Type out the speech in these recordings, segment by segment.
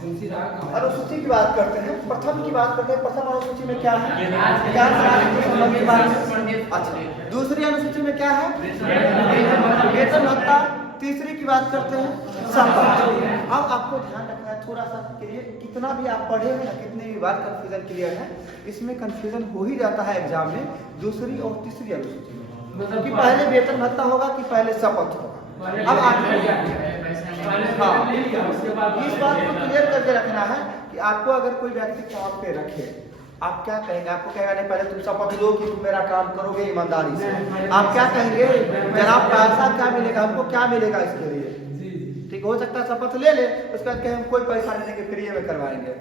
अनुसूची की बात करते हैं, प्रथम की बात करते हैं। प्रथम अनुसूची में क्या है? ज्ञान के संबंध की बात। अच्छा, दूसरी अनुसूची में क्या है? वेतन भत्ता। तीसरी की बात करते हैं संपत्ति। अब आपको ध्यान रखना है थोड़ा सा कि कितना भी आप पढ़े हैं ना, कितनी भी बार कंफ्यूजन क्लियर है, इसमें कंफ्यूजन हो ही जाता है एग्जाम में दूसरी और तीसरी अनुसूची में कि पहले वेतन भत्ता होगा कि पहले शपथ होगा। अब आपको इस बात को क्लियर करके रखना है कि आपको अगर कोई व्यक्ति काम पे रखे, आप क्या कहेंगे? आपको कहेगा नहीं पहले तुम शपथ लो कि तुम मेरा काम करोगे ईमानदारी से। आप क्या कहेंगे? जनाब पैसा क्या मिलेगा हमको, क्या मिलेगा इसके लिए? ठीक, हो सकता है शपथ ले ले, उसके बाद कहें हम कोई पैसा नहीं देंगे, फ्री में करवाएंगे।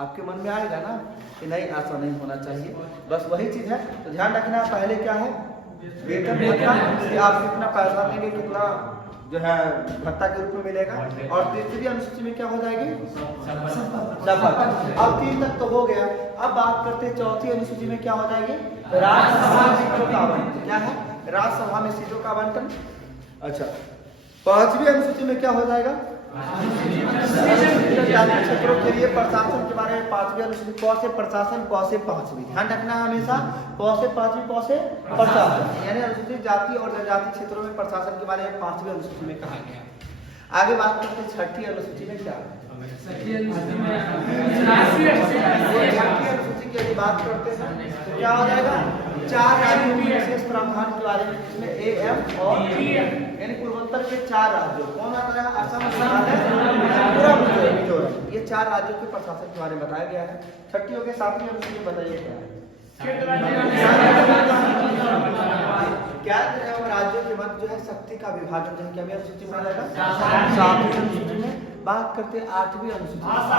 आपके मन में आएगा ना कि नहीं, ऐसा नहीं होना चाहिए। बस वही चीज है, तो ध्यान रखना पहले क्या है? वेतन भत्ता, आप कितना पैसा देंगे, कितना जो है भत्ता के रूप में मिलेगा। और तीसरी अनुसूची में क्या हो जाएगी? शपथ। अब 3 तक तो हो गया। अब बात करते हैं चौथी अनुसूची में क्या हो जाएगी? राज्यसभा सीटों का आवंटन। क्या है? राज्यसभा में सीटों का आवंटन। अच्छा, पांचवी अनुसूची में क्या हो जाएगा? क्षेत्रों के लिए प्रशासन के बारे में पांचवी अनुसूची। प से प्रशासन, प से पांचवी। ध्यान रखना है हमेशा, प से पांचवी, प से प्रशासन, यानी अनुसूचित जाति और जनजाति क्षेत्रों में प्रशासन के बारे में पांचवी अनुसूची में कहा गया। आगे बात करते हैं छठी अनुसूची में क्या है? छठी अनुसूची की बात करते हैं तो क्या हो जाएगा? 4 राज्यों के विशेष प्रावधान के बारे में, जिसमें ए, एम और यानी पूर्वोत्तर के 4 राज्यों, कौन आता है? असम, मेघालय, मिजोरम। ये 4 राज्यों के प्रशासन के बारे में बताया गया है। छठी हो गई। सातवीं अनुसूची बताइए क्या है? केंद्र एवं राज्यों के मध्य जो है शक्ति का विभाजन, जो है क्या अनुसूची में आएगा? 7वीं अनुसूची में। बात करते हैं 8वीं अनुसूची, भाषा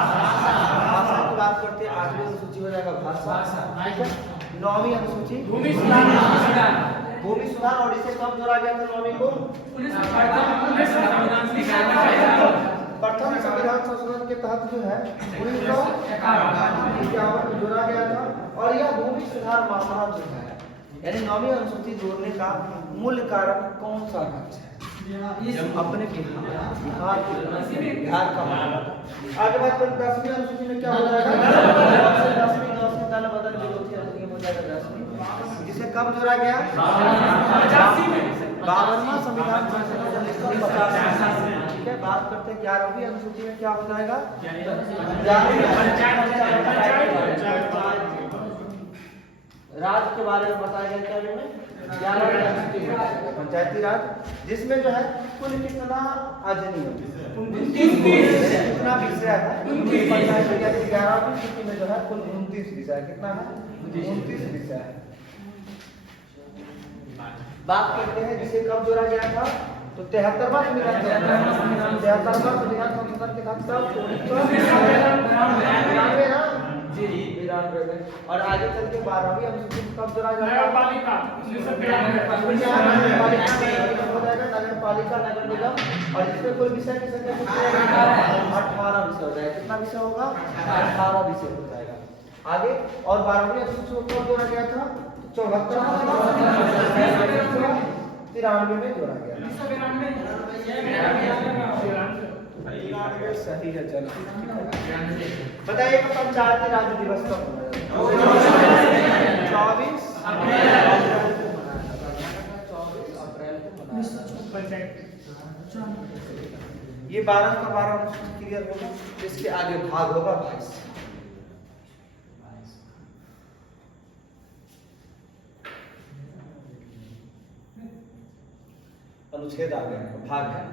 की बात करते हैं। 8वीं अनुसूची हो जाएगा भाषा। ठीक है। 9वीं अनुसूची भूमि सुधार, और इसे कब जोड़ा गया था 9वीं को? प्रथम संविधान संशोधन के तहत जो है 1951 में जोड़ा गया था। और यह भूमि सुधार मामला जो है, यानी 9वीं अनुसूची जोड़ने का मूल कारण कौन सा राज्य है? अपने बिहार का मामला। आगे बात करें 10वीं अनुसूची में क्या हो जाएगा? 10वीं दल बदल विरोधी अधिनियम हो जाएगा 10वीं, जिसे कब जोड़ा गया? 52वां संविधान संशोधन 1950। ठीक है। बात करते हैं 11वीं अनुसूची में क्या हो जाएगा? राज्य के बारे में बताया गया क्या में? 11वीं अनुसूची में पंचायती राज, जिसमें जो है कुल कितना अधिनियम? 29 कितना विषय है? 29। 11वीं अनुसूची में जो है कुल 29 विषय। कितना है? 29 विषय है। बात करते हैं जिसे कब जोड़ा गया था? तो 73वां संविधान संशोधन के तहत कब? 1993 ना जी, 93 में। और आगे चल के 12वीं अनुसूची कब जोड़ा जाएगा? नगर पालिका, नगर पालिका, नगर निगम। और इसमें कुल विषय की संख्या 18 विषय हो जाएगा। कितना विषय होगा? 18 विषय हो जाएगा। आगे और 12वीं अनुसूची को कब जोड़ा गया था? 94 में जोड़ा गया। सही है। चलो बताइए पंचायती राज दिवस कब मनाया जाता है? 24 अप्रैल को। ये 12 का 12 अनुसूची क्लियर होगा। इसके आगे भाग होगा 22। अनुच्छेद आ गया, भाग है।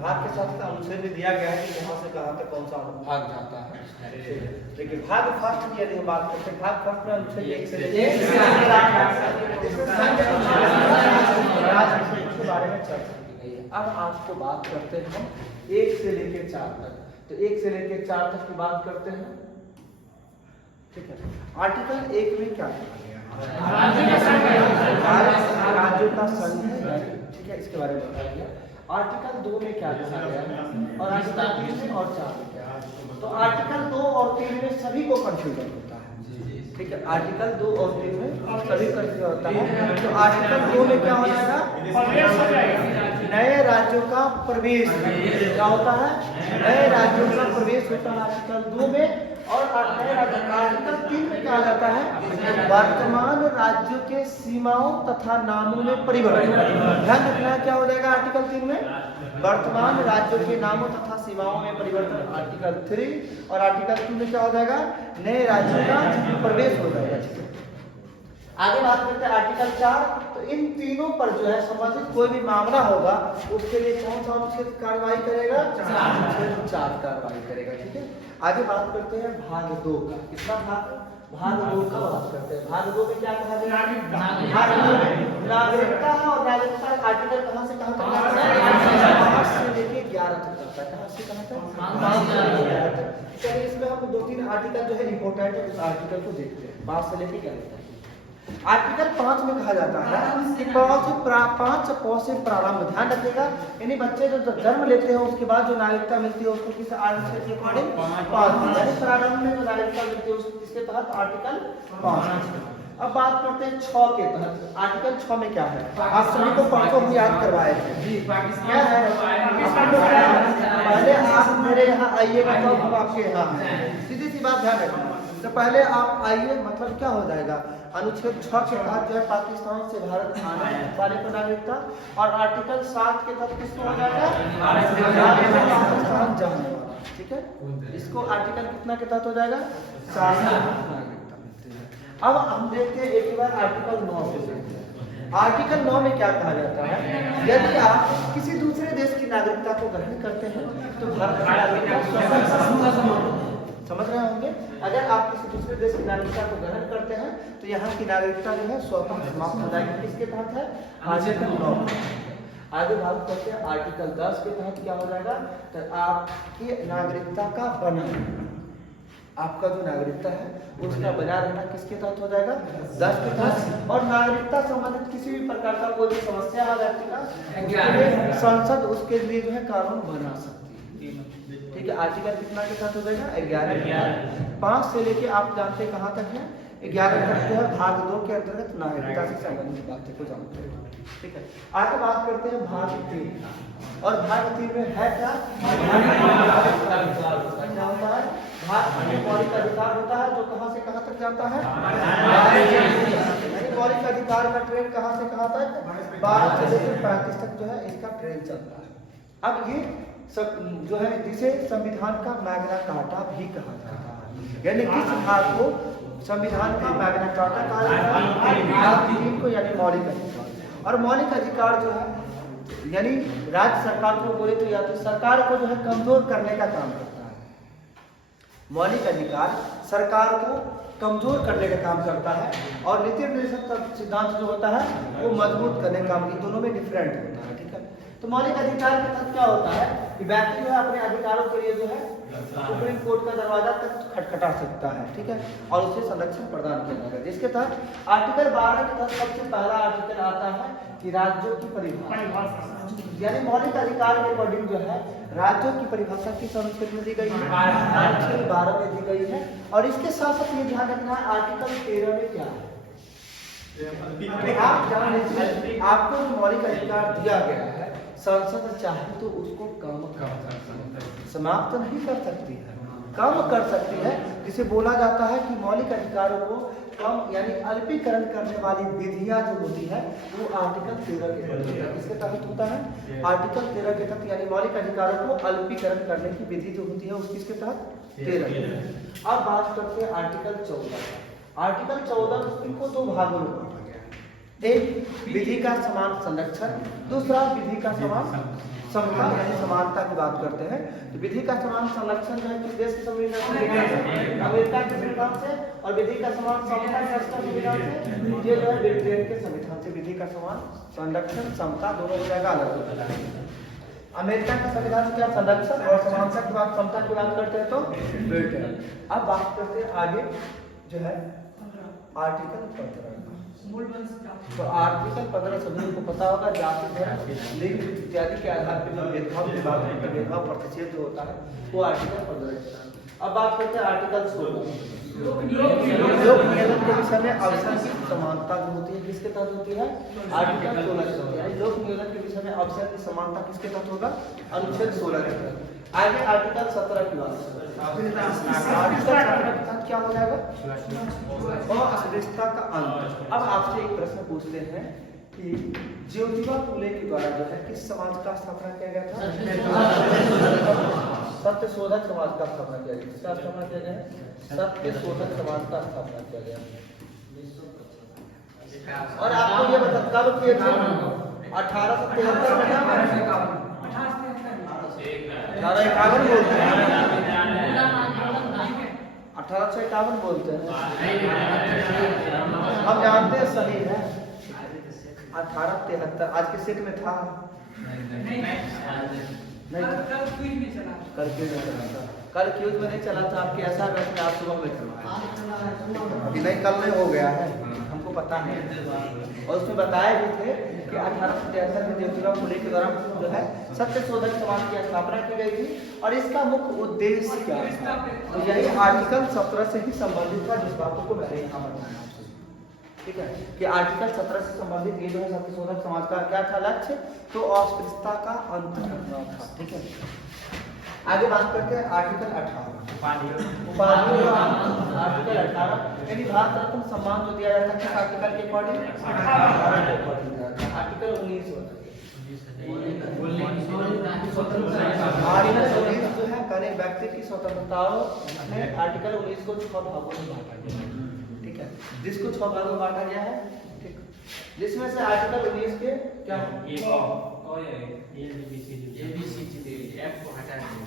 भाग के साथ अनुच्छेद भी दिया गया है कि यहाँ से कहाँ तक कौन सा भाग जाता है। लेकिन भाग फर्स्ट की यदि हम बात करते हैं, भाग फर्स्ट में अनुच्छेद 1 से लेकर के बारे में चर्चा की गई है। अब आपको बात करते हैं हम 1 से लेकर 4 तक। तो 1 से लेकर 4 तक की बात करते हैं। ठीक है। आर्टिकल 1 में क्या है? राज्यों का संघ है। ठीक है, इसके बारे में बताया गया। आर्टिकल 2 में क्या कहा गया और आर्टिकल 3 में और 4 में क्या? तो आर्टिकल 2 और 3 में सभी को कंफ्यूजन होता है। ठीक है, आर्टिकल 2 और 3 में सभी कंफ्यूजन होता है। तो आर्टिकल 2 में क्या हो जाएगा? नए राज्यों का प्रवेश। क्या होता है? नए राज्यों का प्रवेश होता है आर्टिकल 2 में। और नए राज्य आर्टिकल 3 में क्या आता है? वर्तमान राज्यों के सीमाओं तथा नामों में परिवर्तन। ध्यान रखना क्या हो जाएगा आर्टिकल 3 में? वर्तमान राज्यों के नामों तथा सीमाओं में परिवर्तन आर्टिकल 3। और आर्टिकल 2 में क्या हो जाएगा? नए राज्यों का प्रवेश हो जाएगा। ठीक है, आगे बात करते हैं आर्टिकल 4। तो इन तीनों पर जो है संबंधित कोई भी मामला होगा उसके लिए कौन सा अनुच्छेद कार्रवाई करेगा? अनुच्छेद 4 कार्रवाई करेगा। ठीक है, आगे बात करते हैं भाग 2 का। कितना भाग? भाग 2 का बात करते हैं। भाग 2 में क्या कहा गया? भाग 2 में नागरिकता और नागरिकता आर्टिकल कहां से कहां तक? 5 से लेके 11 तक जाता है। कहां से कहां तक? 5 से लेके 11 तक। चलिए इसमें हम 2-3 आर्टिकल जो है इंपॉर्टेंट है उस आर्टिकल को देखते हैं। 5 से लेके 11 तक। आर्टिकल 5 में कहा जाता है कि 5 पौ से प्रारंभ। ध्यान रखिएगा, यानी बच्चे जो जन्म लेते हैं उसके बाद जो नागरिकता मिलती है उसको किस अनुच्छेद के अकॉर्डिंग? 5। यानी प्रारंभ में जो नागरिकता मिलती है उसको किसके तहत? आर्टिकल 5। अब बात करते हैं 6 के तहत। आर्टिकल 6 में क्या है? आप सभी को परसों हम याद करवाए थे। क्या है? पहले आप मेरे यहाँ आइएगा तो हम आपके यहाँ हैं। सीधी सी बात ध्यान रखना। तो पहले आप आइए, मतलब क्या हो जाएगा? अनुच्छेद 6 के तहत जो है पाकिस्तान से भारत आने वाले को नागरिकता। और आर्टिकल 7 के तहत किसको हो जाएगा? पाकिस्तान जाने वाला। ठीक है, इसको आर्टिकल कितना के तहत हो जाएगा? 7 नागरिकता मिलती है। अब हम देखते हैं एक बार आर्टिकल 9 से देखते हैं। आर्टिकल 9 में क्या कहा जाता है? यदि आप किसी दूसरे देश की नागरिकता को ग्रहण करते हैं तो भारत की नागरिकता समझ रहे होंगे। अगर आप किसी दूसरे देश की नागरिकता को ग्रहण करते हैं तो यहाँ की नागरिकता जो है स्वतः समाप्त हो जाएगी। किसके तहत है? आर्टिकल 9। आगे बात करते हैं आर्टिकल 10 के तहत क्या हो जाएगा? तो आपकी नागरिकता का बना, आपका जो नागरिकता है उसका बना रहना किसके तहत हो जाएगा? 10 के तहत। और नागरिकता संबंधित किसी भी प्रकार का कोई भी समस्या है व्यक्ति का, संसद उसके लिए जो है कानून बना सकती है। ठीक है, आर्टिकल कितना के साथ हो जाएगा? 11। 5 से लेके आप जानते कहां तक है? 11 तक जो है भाग 2 के अंतर्गत नागरिकता से संबंधित बातें को जानते हैं। ठीक है, आगे बात करते हैं भाग 3। और भाग 3 में है क्या? क्या होता है? भाग मौलिक अधिकार होता है जो कहां से कहां तक जाता है? मौलिक अधिकार का ट्रेन कहां से कहां तक? 12 से लेकर 35 तक जो है इसका ट्रेन चलता है। अब ये सब जो है जिसे संविधान का मैग्ना कार्टा भी कहा जाता है, यानी किस भाग को संविधान का मैग्ना कार्टा कहा जाता है? भाग 3 को, यानी मौलिक अधिकार। और मौलिक अधिकार जो है यानी राज्य सरकार को बोले तो या तो सरकार को जो है कमजोर करने का काम करता है। मौलिक अधिकार सरकार को कमजोर करने का काम करता है और नीति निर्देशक सिद्धांत जो होता है वो मजबूत करने का काम। दोनों में डिफरेंट होता है। ठीक है, तो मौलिक अधिकार के तहत क्या होता है कि व्यक्ति जो है अपने अधिकारों के लिए जो है सुप्रीम कोर्ट का दरवाजा तक खटखटा सकता है। ठीक है, और उसे संरक्षण प्रदान किया जाएगा। जिसके तहत आर्टिकल 12 के तहत सबसे पहला आर्टिकल आता है कि राज्यों की परिभाषा, यानी मौलिक अधिकार के अकॉर्डिंग जो है राज्यों की परिभाषा किस अनुच्छेद में दी गई है? आर्टिकल 12 में दी गई है। और इसके साथ साथ ये ध्यान रखना है आर्टिकल 13 में क्या है? आप जान लीजिए, आपको जो मौलिक अधिकार दिया गया है संसद चाहे तो उसको कम कर सकती है, समाप्त नहीं कर सकती है, कम कर सकती है। जिसे बोला जाता है कि मौलिक अधिकारों को कम यानी अल्पीकरण करने वाली विधियां जो होती है वो आर्टिकल 13 के तहत किसके तहत होता है? आर्टिकल 13 के तहत, यानी मौलिक अधिकारों को अल्पीकरण करने की विधि जो होती है उस किसके तहत? 13। अब बात करते हैं आर्टिकल 14। आर्टिकल 14 इनको 2 भागों में बांटा गया है। एक विधि का समान संरक्षण, दूसरा विधि का समान समता यानी समानता की बात करते हैं। तो विधि का समान संरक्षण जो है किस देश के संविधान से? अमेरिका के संविधान से। और विधि का समान समता किसका संविधान से? ये जो है ब्रिटेन के संविधान से। विधि का समान संरक्षण समता दोनों जगह अलग होता है। अमेरिका के संविधान से क्या संरक्षण और समानता की बात, समता की बात करते हैं तो ब्रिटेन। अब बात करते हैं आगे जो है आर्टिकल 15। तो आर्टिकल 15 सभी को पता होगा, जाति धर्म लिंग इत्यादि के आधार पर जो भेदभाव की बात है, भेदभाव प्रतिषेध जो होता है वो आर्टिकल 15। अब बात करते हैं आर्टिकल 16। लोक नियमन के विषय में अवसर की समानता जो होती है किसके तहत होती है? आर्टिकल 16 के तहत। यानी लोक नियमन के विषय में अवसर की समानता किसके तहत होगा? अनुच्छेद 16 के तहत। आगे आर्टिकल 17 की बात। आर्टिकल 17 के तहत क्या हो जाएगा? अस्पृश्यता का अंत। अब आपसे एक प्रश्न पूछते हैं कि ज्योतिबा फुले के द्वारा जो है किस समाज का स्थापना किया गया था? सत्य शोधक समाज का स्थापना किया गया। किसका स्थापना किया गया? सत्य शोधक समाज का स्थापना किया गया। और आपको ये बता कब किए थे? 1873 में। 1851 बोलते हैं। 1851 बोलते हैं। हम जानते हैं सही है। 1873 आज के सेट में था नहीं कल क्यूज में चला था। कल क्यूज में नहीं चला था। आपके ऐसा वैसे आप सुबह में करवाए अभी नहीं, कल में हो गया है, हमको पता है। और उसमें बताए भी थे कि 1873 में ज्योतिबा फुले के द्वारा जो है सत्य शोधक समाज की स्थापना की गई थी। और इसका मुख्य उद्देश्य क्या था? तो यही आर्टिकल 17 से ही संबंधित था, जिस बातों को मैंने यहाँ बताया। ठीक है कि आर्टिकल 17 से संबंधित ये जो है सत्य शोधक समाज का क्या था लक्ष्य? तो अस्पृश्यता का अंत करना था। ठीक है, आगे बात करते हैं आर्टिकल 18। आर्टिकल 18 यानी भारत रत्न सम्मान जो दिया जाता है किस आर्टिकल के अकॉर्डिंग? आर्टिकल 19 जो है कने व्यक्ति की स्वतंत्रताओं ने आर्टिकल 19 को 6 भागों में बांटा गया। ठीक है, जिसको 6 भागों में बांटा गया है। ठीक, जिसमें से आर्टिकल 19 के क्या F को हटा दिया।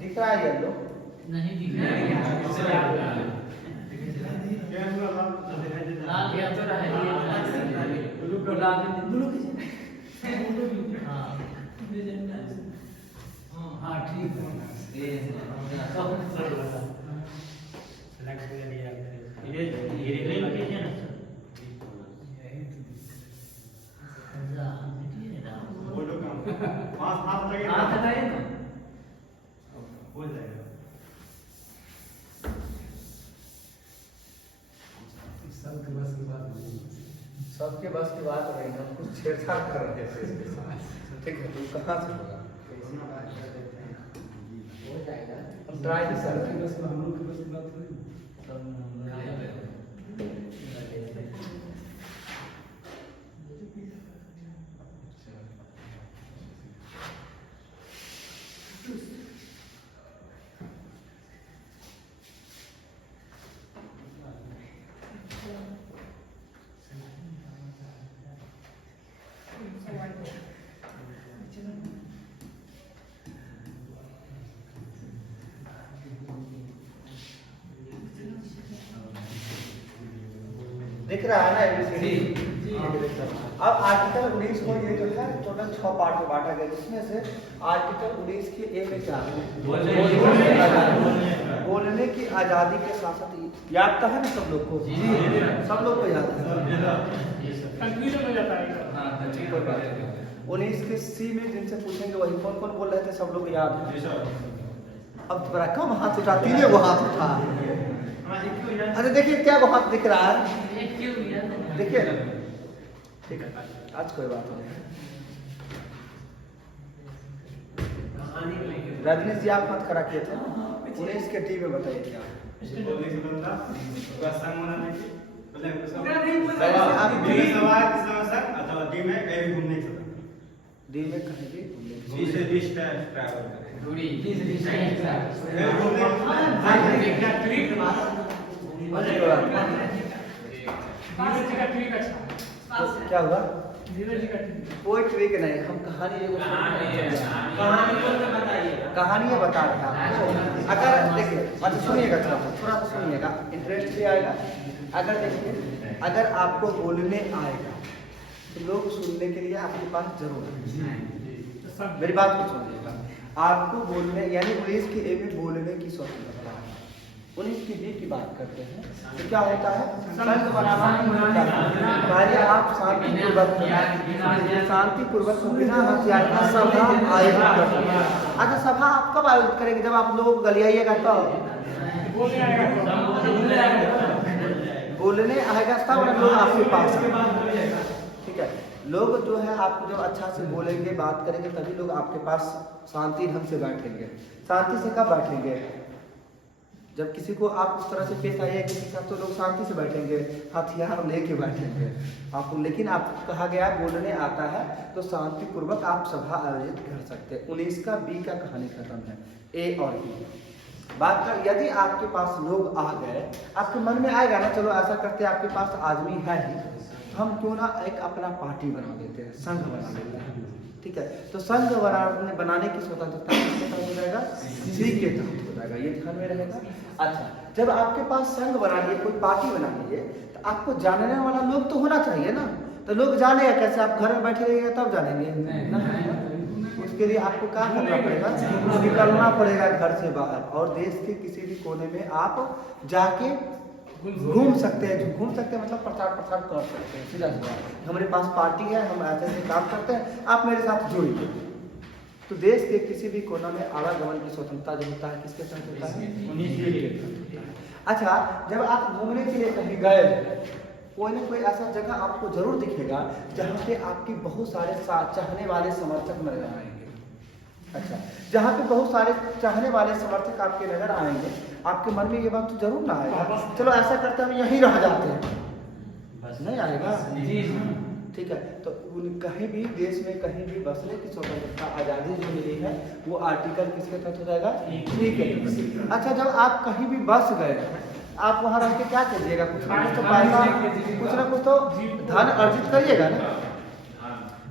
दिख रहा है येलो? नहीं दिख रहा है। हाँ ठीक हो जाएगा। सबके बस की बात नहीं, हम कुछ छेड़छाड़ कर रहे थे। ठीक है, तुम कहाँ से होगा? हो जाएगा, हम ट्राई भी कर रहे हैं। हम लोग की बस की बात करें। दिख रहा है ना एबीसीडी? अब आर्टिकल 19 को ये जो है टोटल 6 पार्ट में बांटा गया, जिसमें से आर्टिकल 19 के ए में क्या है? बोलने की आजादी के साथ साथ याद तो है ना सब लोग को? सब लोग को याद है। 19 के सी में जिनसे पूछेंगे वही कौन कौन बोल रहे थे, सब लोग याद है? अब तो बड़ा कम हाथ उठा, तीनों को हाथ उठा। अरे देखिए क्या वो हाथ दिख रहा है, देखिए ना। ठीक है, आज कोई बात नहीं। रजनीश जी आप हाथ खड़ा किए थे 19 के टी में, बताइए क्या? डी में नीरज जी का ट्वीट अच्छा है। तो क्या हुआ? नीरज जी का ट्वीट कोई ट्वीक नहीं, हम कहानी कहानी बता रहे हैं आपको। अगर देखिए, अच्छा सुनिएगा, थोड़ा सा सुनिएगा, इंटरेस्ट भी आएगा। अगर देखिए, अगर आपको बोलने आएगा तो लोग सुनने के लिए आपके पास जरूर आएंगे। मेरी बात को सुनिएगा, आपको बोलने यानी 19 की ए में बोलने की स्वतंत्रता है। 19 की बी की बात करते हैं तो क्या होता है? संघ बनाना। पहले आप शांतिपूर्वक बिना हथियार का सभा आयोजित कर सकते हैं। अच्छा, सभा आप कब आयोजित करेंगे? जब आप लोग गलियाइएगा तब बोलने आएगा तब लोग आपके पास आएंगे। ठीक है, लोग जो है आपको जब अच्छा से बोलेंगे, बात करेंगे, तभी लोग आपके पास शांति ढंग से बैठेंगे। शांति से कब बैठेंगे? जब किसी को आप उस तरह से पेश आइए किसी के साथ, तो लोग शांति से बैठेंगे, हथियार लेके बैठेंगे आपको। लेकिन आपको कहा गया बोलने आता है तो शांतिपूर्वक आप सभा आयोजित कर सकते हैं। 19 का बी का कहानी खत्म है। ए और बी बात कर, यदि आपके पास लोग आ गए, आपके मन में आएगा ना, चलो ऐसा करते हैं, आपके पास आदमी है ही, हम क्यों ना एक अपना पार्टी बना लेते हैं, संघ बना लेते हैं। ठीक है, तो संघ बनाने की स्वतंत्रता किसके तहत हो जाएगा? सी के तहत हो जाएगा। ये ध्यान में रहेगा। अच्छा, जब आपके पास संघ बना लिए, कोई पार्टी बना लिए, तो आपको जानने वाला लोग तो होना चाहिए ना। तो लोग जानेगा कैसे? आप घर में बैठे रहिएगा तब जानेंगे? उसके लिए आपको क्या करना पड़ेगा? निकलना पड़ेगा घर से बाहर, और देश के किसी भी कोने में आप जाके घूम सकते हैं। घूम सकते हैं मतलब प्रचार कर सकते हैं। सीधा सीधा हमारे पास पार्टी है, हम ऐसे ऐसे काम करते हैं, आप मेरे साथ जुड़िए। तो देश के किसी भी कोना में आवागमन की स्वतंत्रता जो होता है किसके साथ होता है? अच्छा, जब आप घूमने के लिए कहीं गए, कोई ना कोई ऐसा जगह आपको जरूर दिखेगा जहाँ पे आपकी बहुत सारे चाहने वाले समर्थक नजर आएंगे। अच्छा, जहाँ पे बहुत सारे चाहने वाले समर्थक आपके नजर आएंगे, आपके मन में ये बात तो जरूर ना आएगा, चलो ऐसा करते हम यहीं रह जाते हैं, नहीं आएगा? ठीक है, तो कहीं भी देश में कहीं भी बसने की स्वतंत्रता, आज़ादी जो मिली है, वो आर्टिकल किसके तहत हो जाएगा? ठीक है। अच्छा, जब आप कहीं भी बस गए, आप वहाँ रह के क्या कीजिएगा? कुछ ना कुछ तो पैसा, कुछ ना कुछ तो धन अर्जित करिएगा ना,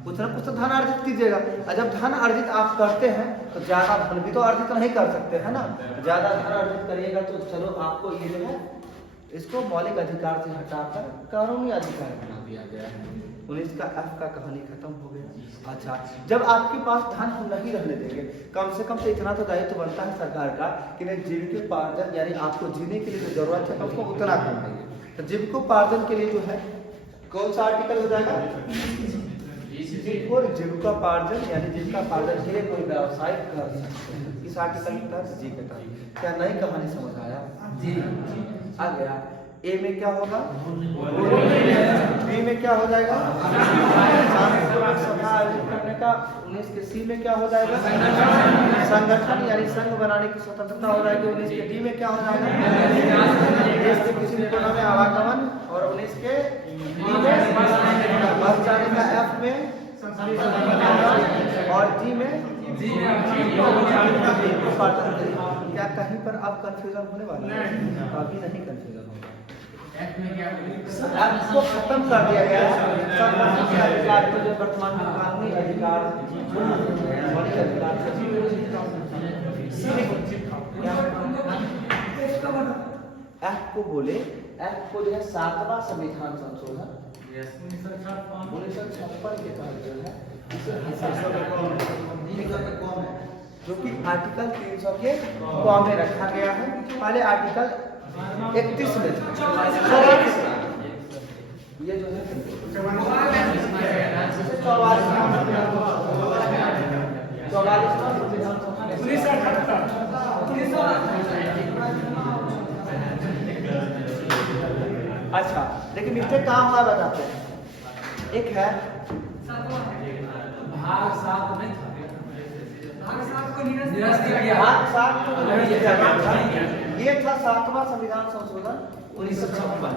कुछ ना कुछ तो धन अर्जित कीजिएगा। और जब धन अर्जित आप करते हैं तो ज़्यादा धन भी तो अर्जित नहीं कर सकते है ना। ज़्यादा धन अर्जित करिएगा तो चलो आपको ये जो है, इसको मौलिक अधिकार से हटाकर कानूनी अधिकार बना दिया गया है। 19 का एफ का कहानी खत्म हो गया। अच्छा, जब आपके पास धन हम नहीं रहने देंगे, कम से कम तो इतना तो दायित्व तो बनता है सरकार का कि नहीं, जीविकोपार्जन यानी आपको जीने के लिए जो जरूरत है उसको उतना कर देंगे। तो जीविकोपार्जन के लिए जो है कौन सा आर्टिकल हो जाएगा? जीविकोपार्जन यानी जीविकोपार्जन के लिए कोई व्यवसाय कर सकते हैं, इस आर्टिकल के तहत जी के तहत। क्या नई कहानी समझ आया? जी आ गया। ए में क्या होगा? बी में क्या हो जाएगा? सभा आयोजित करने का। 19 के सी में क्या हो जाएगा? संगठन यानी संघ बनाने की स्वतंत्रता हो जाएगी। 19 के डी में क्या हो जाएगा? देश के किसी भी कोना में आवागमन। और 19 के बस जाने का एफ में, और जी में क्या कहीं पर अब कंफ्यूजन होने वाला है? अभी नहीं कंफ्यूजन होगा। आपको खत्म कर दिया गया है संवैधानिक अधिकार को, जो वर्तमान में कानूनी अधिकार, मौलिक अधिकार एक्ट को बोले, एक्ट को जो है 7वां संविधान संशोधन 1956 के तहत जो है, जो कि आर्टिकल 300 के क में रखा गया है। पहले आर्टिकल 31 में ये जो है 44। अच्छा, लेकिन मिस्टेक कहाँ हुआ बताते हैं। एक है भाग 7 में था, ये था 7वां संविधान संशोधन 1956।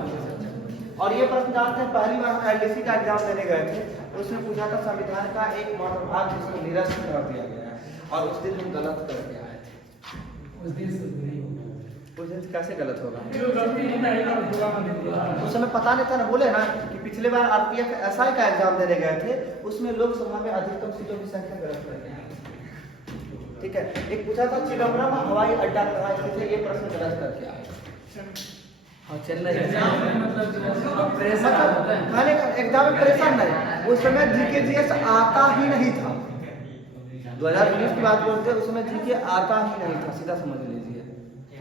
और ये प्रश्न जानते हैं, पहली बार हम एलडीसी का एग्जाम देने गए थे, उसने पूछा था संविधान का एक मात्र भाग जिसको निरस्त कर दिया गया है, और उस दिन हम गलत करके आए थे। उस दिन से नहीं होगा। उस दिन कैसे गलत होगा? जो गलती नहीं है ना होगा नहीं दिया। उस समय पता नहीं था ना, बोले ना कि पिछले बार आरपीएफ एसआई का एग्जाम देने गए थे, उसमें लोकसभा में अधिकतम सीटों की संख्या गलत रही। ठीक है, एक पूछा था चिदम्बरम हवाई अड्डा कहाँ स्थित है, ये प्रश्न गलत करके आए। हाँ, चेन्नई। मतलब प्रेशर होता है। खाने का एग्जाम में प्रेशर नहीं, उस समय जीके जीएस आता ही नहीं था। 2019 की बात बोलते हैं, उस समय जीके आता ही नहीं था, सीधा समझ लीजिए।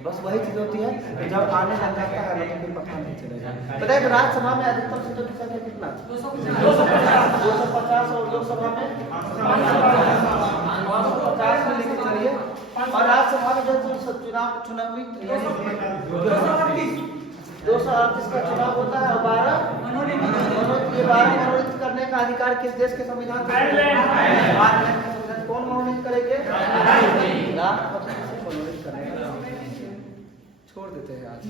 बस वही चीज होती है, जब आने लग जाता है ना तो फिर पता नहीं चलेगा। पता है कि राज्यसभा में अधिकतम सीटों की संख्या कितना? 250 और लोकसभा में 550 में लेके चलिए। और राज्यसभा में जब चुनावी 238 का चुनाव होता है और 12 मनोनीत करने का अधिकार किस देश के संविधान में? आयरलैंड के संविधान। कौन मनोनीत करेंगे? राष्ट्रपति मनोनीत करेंगे। छोड़ देते हैं आज।